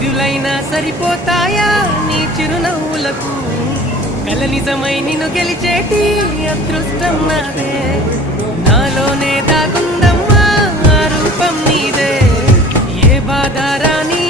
సిరులైనా సరిపోతాయా నీ చిరునవ్వులకు కల నిజమై నిన్ను గెలిచేటి అదృష్టం నాదే నాలోనే దాగుందమ్మా ఆ రూపం నీదే ఏ బాధ రాని